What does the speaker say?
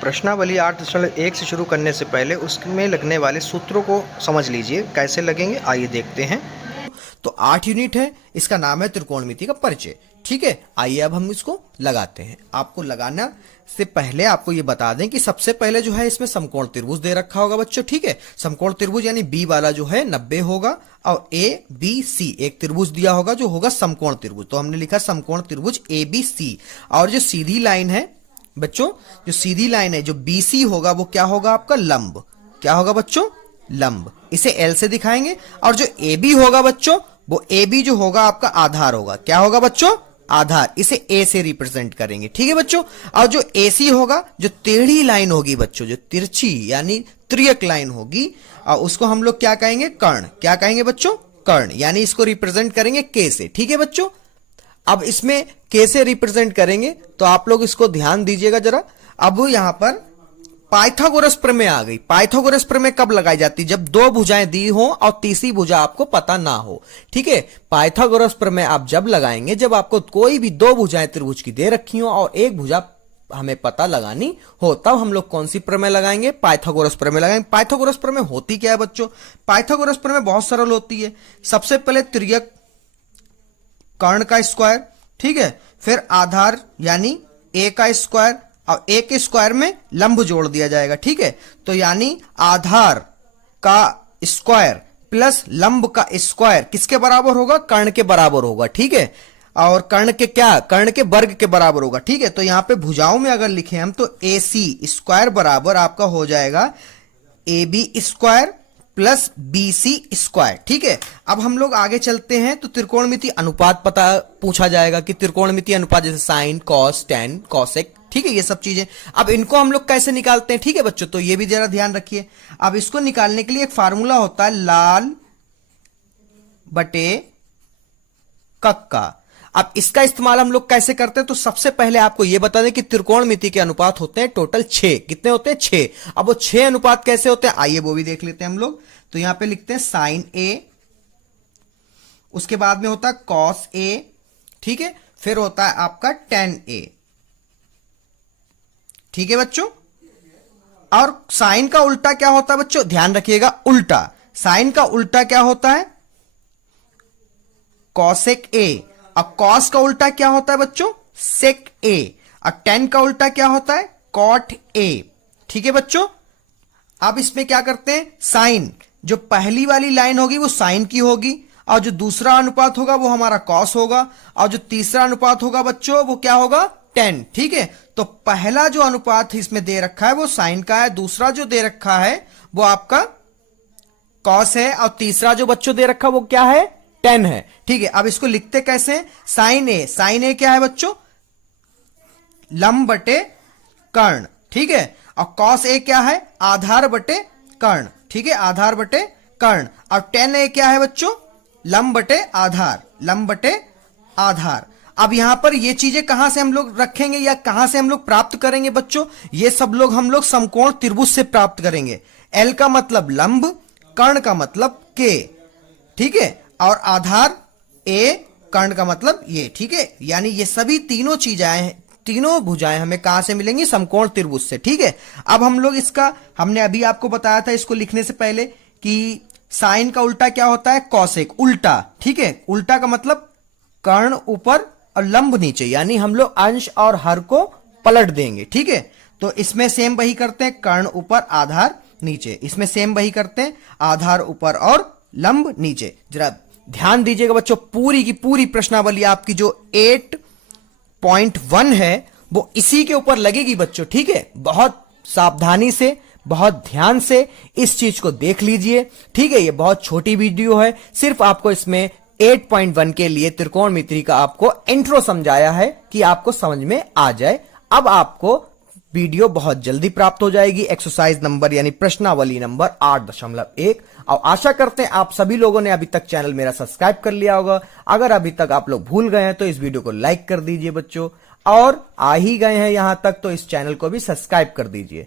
प्रश्नावली 8.1 से शुरू करने से पहले उसमें लगने वाले सूत्रों को समझ लीजिए कैसे लगेंगे, आइए देखते हैं। तो 8 यूनिट है, इसका नाम है त्रिकोणमिति का परिचय। ठीक है, आइए अब हम इसको लगाते हैं। आपको लगाना से पहले आपको ये बता दें कि सबसे पहले जो है इसमें समकोण त्रिभुज दे रखा होगा बच्चों। ठीक है, समकोण त्रिभुज यानी बी वाला जो है 90 होगा और ए बी सी एक त्रिभुज दिया होगा जो होगा समकोण त्रिभुज। तो हमने लिखा समकोण त्रिभुज ए बी सी। और जो सीधी लाइन है बच्चों, जो सीधी लाइन है जो BC होगा वो क्या होगा आपका लंब। क्या होगा बच्चों, लंब। इसे L से दिखाएंगे। और जो AB होगा बच्चों, वो AB जो होगा आपका आधार होगा। क्या होगा बच्चों, आधार। इसे A से रिप्रेजेंट करेंगे। ठीक है बच्चों। और जो AC होगा, जो टेढ़ी लाइन होगी बच्चों, जो तिरछी यानी त्रियक लाइन होगी, और उसको हम लोग क्या कहेंगे, कर्ण। क्या कहेंगे बच्चों, कर्ण। यानी इसको रिप्रेजेंट करेंगे K से। ठीक है बच्चों। अब इसमें कैसे रिप्रेजेंट करेंगे तो आप लोग इसको ध्यान दीजिएगा जरा। अब यहां पर पाइथागोरस प्रमेय आ गई। पाइथागोरस प्रमेय कब लगाई जाती है, जब दो भुजाएं दी हो और तीसरी भुजा आपको पता ना हो। ठीक है, पाइथागोरस प्रमेय आप जब लगाएंगे जब आपको कोई भी दो भुजाएं त्रिभुज की दे रखी हो और एक भुजा हमें पता लगानी हो, तब हम लोग कौन सी प्रमेय लगाएंगे, पाइथागोरस प्रमेय लगाएंगे। पाइथागोरस प्रमेय होती क्या है बच्चों, पाइथागोरस प्रमेय बहुत सरल होती है। सबसे पहले त्रियक कर्ण का स्क्वायर, ठीक है, फिर आधार यानी A का स्क्वायर, और A के स्क्वायर में लंब जोड़ दिया जाएगा। ठीक है, तो यानी आधार का स्क्वायर प्लस लंब का स्क्वायर किसके बराबर होगा, कर्ण के बराबर होगा। ठीक है, और कर्ण के क्या, कर्ण के वर्ग के बराबर होगा। ठीक है, तो यहां पे भुजाओं में अगर लिखे हम तो AC स्क्वायर बराबर आपका हो जाएगा AB square plus BC square. ठीक है, अब हम लोग आगे चलते हैं तो त्रिकोणमिति अनुपात पता पूछा जाएगा कि त्रिकोणमिति अनुपात जैसे साइन, कॉस, टेन, कॉसेक। ठीक है, ये सब चीजें अब इनको हम लोग कैसे निकालते हैं। ठीक है बच्चों, तो ये भी जरा ध्यान रखिए। अब इसको निकालने के लिए एक फार्मूला होता है लाल बटे कक्का। अब इसका इस्तेमाल हम लोग कैसे करते हैं, तो सबसे पहले आपको यह बता दें कि त्रिकोणमिति के अनुपात होते हैं टोटल 6। कितने होते हैं, 6। अब वो 6 अनुपात कैसे होते हैं, आइए वो भी देख लेते हैं हम लोग। तो यहां पे लिखते हैं साइन A, उसके बाद में होता है कॉस A, ठीक है, फिर होता है आपका टेन A। ठीक है बच्चों। और साइन का उल्टा क्या होता है बच्चों, ध्यान रखिएगा, उल्टा। साइन का उल्टा क्या होता है, कॉसेक A। अब कॉस का उल्टा क्या होता है बच्चों, सेक A। और टेन का उल्टा क्या होता है, कॉट A। ठीक है बच्चों। अब इसमें क्या करते हैं, साइन, जो पहली वाली लाइन होगी वो साइन की होगी, और जो दूसरा अनुपात होगा वो हमारा कॉस होगा, और जो तीसरा अनुपात होगा बच्चों वो क्या होगा, टेन। ठीक है, तो पहला जो अनुपात इसमें दे रखा है वो साइन का है, दूसरा जो दे रखा है वो आपका कॉस है, और तीसरा जो बच्चों दे रखा वो क्या है, 10 है। ठीक है, अब इसको लिखते कैसे हैं, साइन ए। साइन ए क्या है बच्चों, लंब बटे कर्ण। ठीक है, और कॉस ए क्या है, आधार बटे कर्ण। ठीक है, आधार बटे कर्ण। और टेन ए क्या है बच्चों, लंब बटे आधार। लंब बटे आधार। अब यहां पर ये चीजें कहां से हम लोग रखेंगे या कहां से हम लोग प्राप्त करेंगे बच्चों, ये सब लोग हम लोग समकोण त्रिभुज से प्राप्त करेंगे। L का मतलब लंब, कर्ण का मतलब K। ठीक है, और आधार A, कर्ण का मतलब ये। ठीक है, यानी ये सभी तीनों चीजें, तीनों भुजाएं हमें कहां से मिलेंगी, समकोण त्रिभुज से। ठीक है, अब हम लोग इसका, हमने अभी आपको बताया था इसको लिखने से पहले कि साइन का उल्टा क्या होता है, कॉसेक, उल्टा। ठीक है, उल्टा का मतलब कर्ण ऊपर और लंब नीचे, यानी हम लोग अंश और हर को पलट देंगे। ठीक है, तो इसमें सेम वही करते हैं, कर्ण ऊपर आधार नीचे। इसमें सेम वही करते हैं, आधार ऊपर और लंब नीचे। जरा ध्यान दीजिएगा बच्चों, पूरी की पूरी प्रश्नावली आपकी जो 8.1 है वो इसी के ऊपर लगेगी बच्चों। ठीक है, बहुत सावधानी से, बहुत ध्यान से इस चीज को देख लीजिए। ठीक है, ये बहुत छोटी वीडियो है, सिर्फ आपको इसमें 8.1 के लिए त्रिकोणमिति का आपको इंट्रो समझाया है कि आपको समझ में आ जाए। अब आपको वीडियो बहुत जल्दी प्राप्त हो जाएगी, एक्सरसाइज नंबर यानी प्रश्नावली नंबर 8.1। और आशा करते हैं आप सभी लोगों ने अभी तक चैनल मेरा सब्सक्राइब कर लिया होगा। अगर अभी तक आप लोग भूल गए हैं तो इस वीडियो को लाइक कर दीजिए बच्चों, और आ ही गए हैं यहां तक तो इस चैनल को भी सब्सक्राइब कर दीजिए।